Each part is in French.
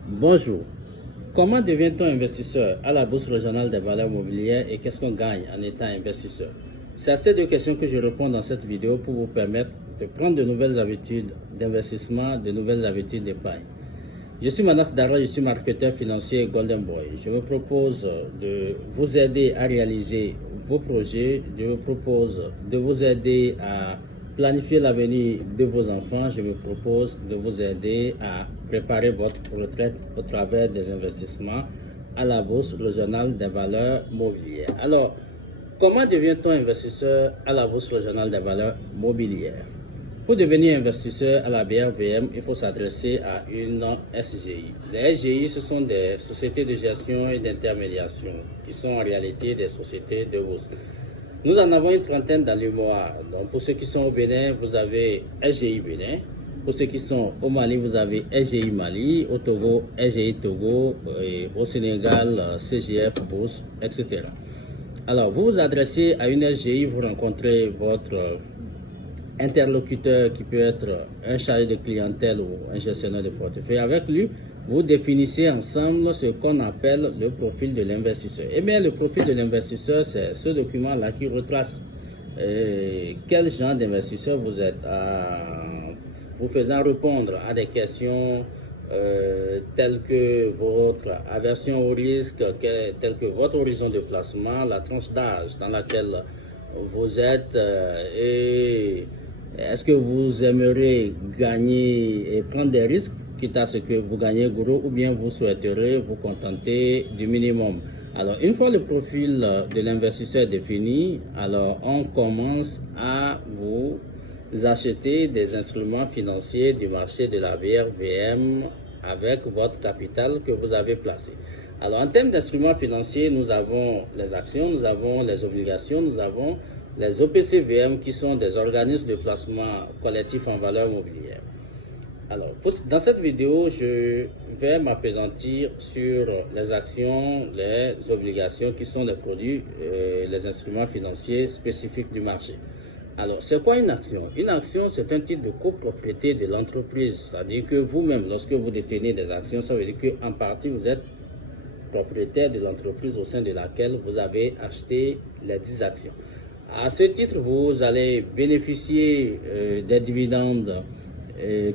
Bonjour. Comment devient-on investisseur à la Bourse régionale des valeurs mobilières et qu'est-ce qu'on gagne en étant investisseur? C'est à ces deux questions que je réponds dans cette vidéo pour vous permettre de prendre de nouvelles habitudes d'investissement, de nouvelles habitudes d'épargne. Je suis Manaf Dara, je suis marketeur financier Golden Boy. Je me propose de vous aider à réaliser vos projets. Je me propose de vous aider à planifier l'avenir de vos enfants. Je me propose de vous aider à préparer votre retraite au travers des investissements à la Bourse régionale des valeurs mobilières. Alors, comment devient-on investisseur à la Bourse régionale des valeurs mobilières? Pour devenir investisseur à la BRVM, il faut s'adresser à une SGI. Les SGI, ce sont des sociétés de gestion et d'intermédiation qui sont en réalité des sociétés de bourse. Nous en avons une trentaine dans l'UMOA. Donc, pour ceux qui sont au Bénin, vous avez SGI Bénin. Pour ceux qui sont au Mali, vous avez SGI Mali. Au Togo, SGI Togo. Et au Sénégal, CGF Bourse, etc. Alors, vous vous adressez à une SGI, vous rencontrez votre interlocuteur qui peut être un chargé de clientèle ou un gestionnaire de portefeuille. Avec lui, vous définissez ensemble ce qu'on appelle le profil de l'investisseur. Eh bien, le profil de l'investisseur, c'est ce document-là qui retrace quel genre d'investisseur vous êtes, vous faisant répondre à des questions telles que votre aversion au risque, telles que votre horizon de placement, la tranche d'âge dans laquelle vous êtes et est-ce que vous aimeriez gagner et prendre des risques, quitte à ce que vous gagnez gros, ou bien vous souhaiterez vous contenter du minimum? Alors, une fois le profil de l'investisseur défini, alors on commence à vous acheter des instruments financiers du marché de la BRVM avec votre capital que vous avez placé. Alors, en termes d'instruments financiers, nous avons les actions, nous avons les obligations, nous avons les OPCVM qui sont des organismes de placement collectif en valeur mobilière. Alors, dans cette vidéo, je vais m'appesantir sur les actions, les obligations qui sont les produits, les instruments financiers spécifiques du marché. Alors, c'est quoi une action? Une action, c'est un titre de copropriété de l'entreprise. C'est-à-dire que vous-même, lorsque vous détenez des actions, ça veut dire qu'en partie, vous êtes propriétaire de l'entreprise au sein de laquelle vous avez acheté les 10 actions. À ce titre, vous allez bénéficier des dividendes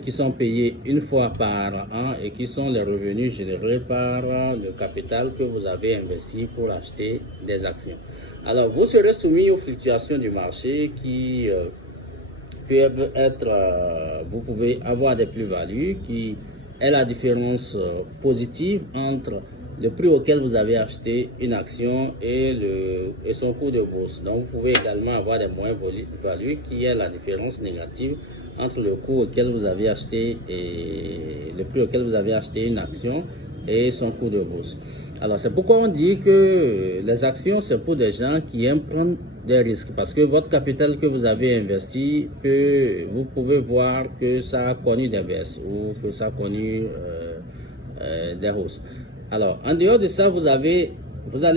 qui sont payés une fois par an et qui sont les revenus générés par le capital que vous avez investi pour acheter des actions. Alors, vous serez soumis aux fluctuations du marché qui peuvent être, vous pouvez avoir des plus-values qui est la différence positive entre le prix auquel vous avez acheté une action et son cours de bourse. Donc, vous pouvez également avoir des moins-values qui est la différence négative entre le cours auquel vous avez acheté et le prix auquel vous avez acheté une action et son cours de bourse. Alors, c'est pourquoi on dit que les actions, c'est pour des gens qui aiment prendre des risques. Parce que votre capital que vous avez investi, vous pouvez voir que ça a connu des baisses ou que ça a connu des hausses. Alors, en dehors de ça, vous allez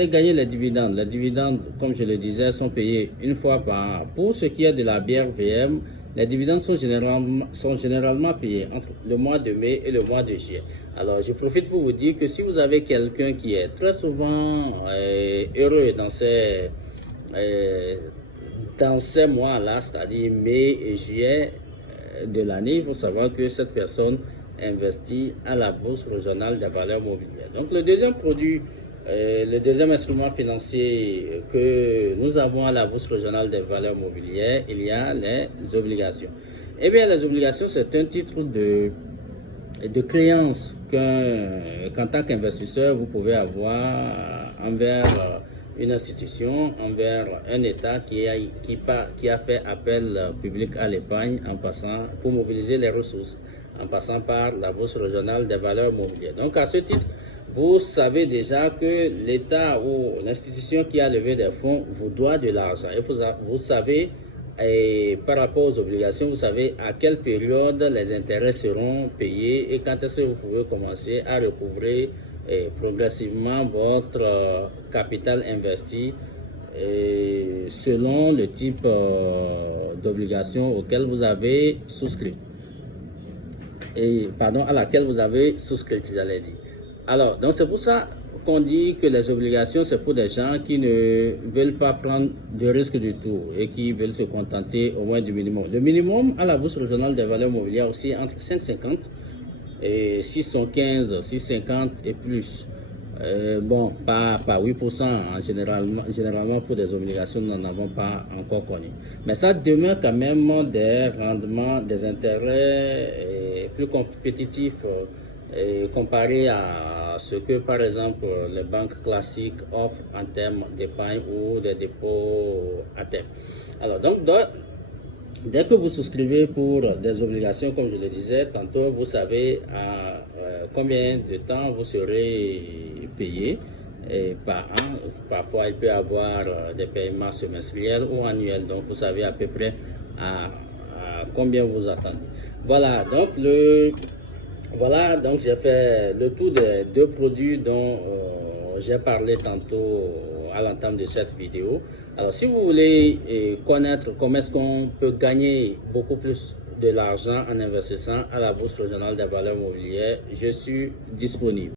gagner les dividendes. Les dividendes, comme je le disais, sont payés une fois par an. Pour ce qui est de la BRVM, les dividendes sont généralement payés entre le mois de mai et le mois de juillet. Alors, je profite pour vous dire que si vous avez quelqu'un qui est très souvent heureux dans ces mois-là, c'est-à-dire mai et juillet de l'année, il faut savoir que cette personne investit à la Bourse régionale des valeurs mobilières. Donc, le deuxième produit, le deuxième instrument financier que nous avons à la Bourse régionale des valeurs mobilières, il y a les obligations. Eh bien, les obligations, c'est un titre de créance qu'en tant qu'investisseur, vous pouvez avoir envers une institution, envers un État qui a fait appel public à l'épargne en passant pour mobiliser les ressources, en passant par la Bourse régionale des valeurs mobilières. Donc, à ce titre, vous savez déjà que l'État ou l'institution qui a levé des fonds vous doit de l'argent. Et vous savez, et par rapport aux obligations, vous savez à quelle période les intérêts seront payés et quand est-ce que vous pouvez commencer à recouvrer progressivement votre capital investi selon le type d'obligation auquel vous avez souscrit. à laquelle vous avez souscrit, j'allais dire. Alors, donc c'est pour ça qu'on dit que les obligations, c'est pour des gens qui ne veulent pas prendre de risques du tout et qui veulent se contenter au moins du minimum. Le minimum à la Bourse régionale des valeurs mobilières aussi entre 5,50 et 6,15, 6,50 et plus. Bon, pas 8%, hein, généralement pour des obligations, nous n'en avons pas encore connu. Mais ça demeure quand même des rendements, des intérêts plus compétitifs comparé à ce que, par exemple, les banques classiques offrent en termes d'épargne ou de dépôts à terme. Alors, donc, dès que vous souscrivez pour des obligations, comme je le disais tantôt, vous savez à combien de temps vous serez payé par an. Parfois, il peut y avoir des paiements semestriels ou annuels. Donc, vous savez à peu près à combien vous attendez. Voilà, donc j'ai fait le tour des deux produits dont j'ai parlé tantôt à l'entame de cette vidéo. Alors, si vous voulez connaître comment est-ce qu'on peut gagner beaucoup plus de l'argent en investissant à la Bourse régionale des valeurs mobilières, je suis disponible.